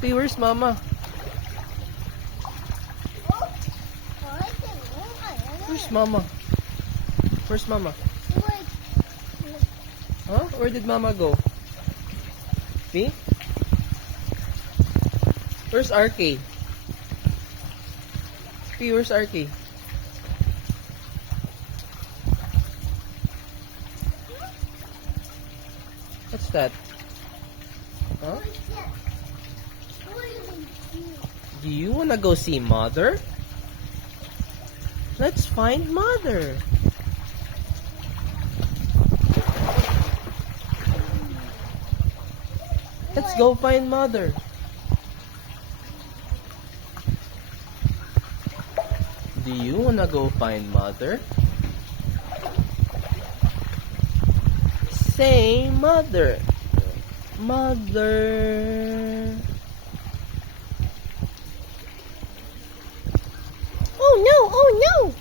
P, where's mama? Where's mama? Where's mama? Huh? Where did mama go? P? Where's RK? P, where's RK? What's that? Huh? Do you wanna go see mother? Let's find mother. Let's go find mother. Do you wanna go find mother? Say mother. Mother. Oh no, oh no.